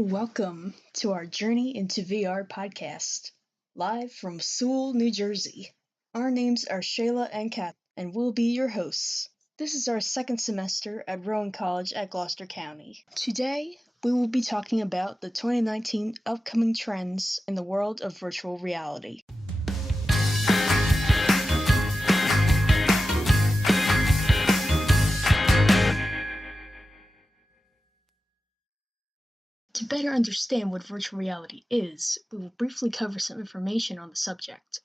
Welcome to our Journey into VR podcast, live from Sewell, New Jersey. Our names are Shayla and Cat, and we'll be your hosts. This is our second semester at Rowan College at Gloucester County. Today, we will be talking about the 2019 upcoming trends in the world of virtual reality. To better understand what virtual reality is, we will briefly cover some information on the subject.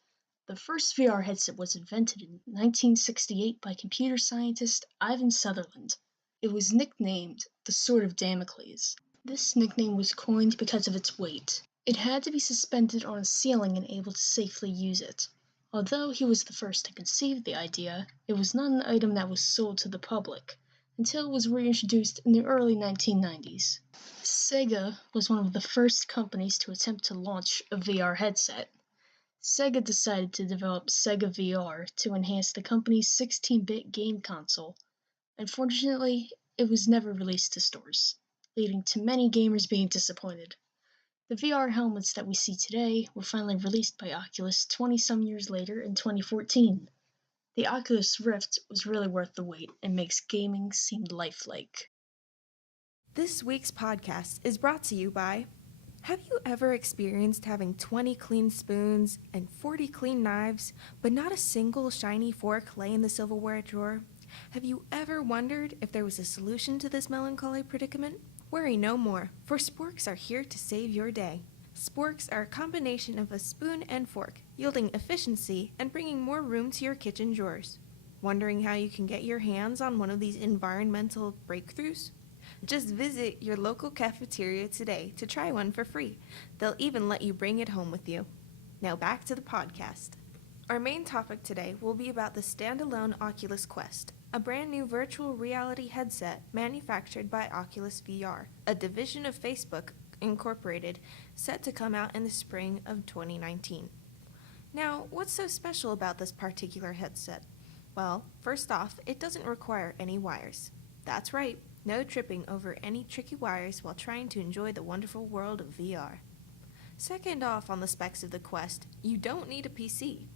The first VR headset was invented in 1968 by computer scientist Ivan Sutherland. It was nicknamed the Sword of Damocles. This nickname was coined because of its weight. It had to be suspended on a ceiling and able to safely use it. Although he was the first to conceive the idea, it was not an item that was sold to the public until it was reintroduced in the early 1990s. Sega was one of the first companies to attempt to launch a VR headset. Sega decided to develop Sega VR to enhance the company's 16-bit game console. Unfortunately, it was never released to stores, leading to many gamers being disappointed. The VR helmets that we see today were finally released by Oculus 20-some years later in 2014. The Oculus Rift was really worth the wait and makes gaming seem lifelike. This week's podcast is brought to you by... Have you ever experienced having 20 clean spoons and 40 clean knives, but not a single shiny fork lay in the silverware drawer? Have you ever wondered if there was a solution to this melancholy predicament? Worry no more, for sporks are here to save your day. Sporks are a combination of a spoon and fork, yielding efficiency and bringing more room to your kitchen drawers. Wondering how you can get your hands on one of these environmental breakthroughs? Just visit your local cafeteria today to try one for free. They'll even let you bring it home with you. Now back to the podcast. Our main topic today will be about the standalone Oculus Quest, a brand new virtual reality headset manufactured by Oculus VR, a division of Facebook Incorporated, set to come out in the spring of 2019. Now, what's so special about this particular headset? Well, first off, it doesn't require any wires. That's right. No tripping over any tricky wires while trying to enjoy the wonderful world of VR. Second off on the specs of the Quest, you don't need a PC.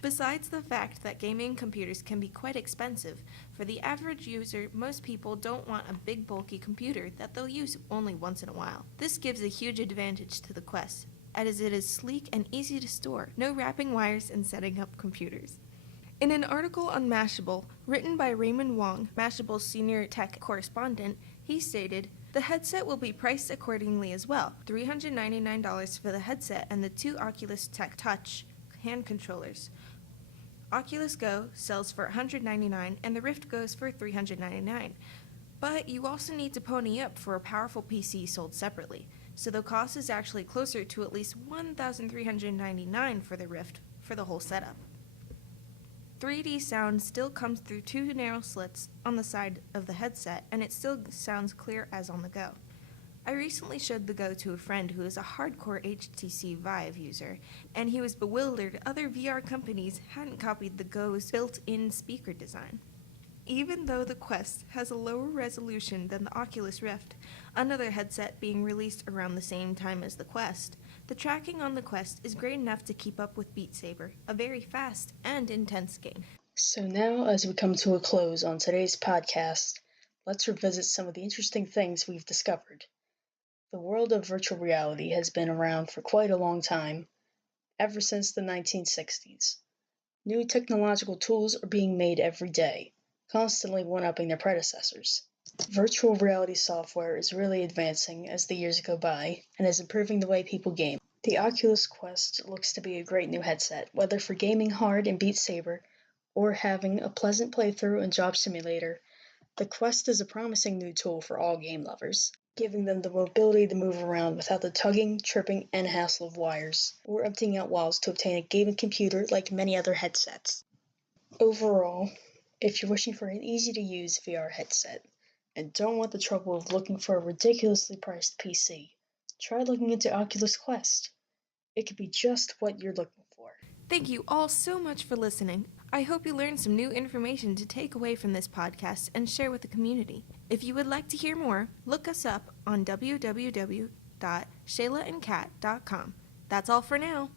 Besides the fact that gaming computers can be quite expensive, for the average user, most people don't want a big bulky computer that they'll use only once in a while. This gives a huge advantage to the Quest, as it is sleek and easy to store, no wrapping wires and setting up computers. In an article on Mashable, written by Raymond Wong, Mashable's senior tech correspondent, he stated, "The headset will be priced accordingly as well, $399 for the headset and the two Oculus Tech Touch hand controllers. Oculus Go sells for $199 and the Rift goes for $399. But you also need to pony up for a powerful PC sold separately, so the cost is actually closer to at least $1,399 for the Rift for the whole setup. 3D sound still comes through two narrow slits on the side of the headset, and it still sounds clear as on the Go. I recently showed the Go to a friend who is a hardcore HTC Vive user, and he was bewildered other VR companies hadn't copied the Go's built-in speaker design. Even though the Quest has a lower resolution than the Oculus Rift, another headset being released around the same time as the Quest, the tracking on the Quest is great enough to keep up with Beat Saber, a very fast and intense game. So now, as we come to a close on today's podcast, let's revisit some of the interesting things we've discovered. The world of virtual reality has been around for quite a long time, ever since the 1960s. New technological tools are being made every day, constantly one-upping their predecessors. Virtual reality software is really advancing as the years go by and is improving the way people game. The Oculus Quest looks to be a great new headset, whether for gaming hard in Beat Saber or having a pleasant playthrough in Job Simulator. The Quest is a promising new tool for all game lovers, giving them the mobility to move around without the tugging, tripping, and hassle of wires, or emptying out walls to obtain a gaming computer like many other headsets. Overall, if you're wishing for an easy-to-use VR headset and don't want the trouble of looking for a ridiculously priced PC, try looking into Oculus Quest. It could be just what you're looking for. Thank you all so much for listening. I hope you learned some new information to take away from this podcast and share with the community. If you would like to hear more, look us up on www www.shaylaandcat.com. That's all for now.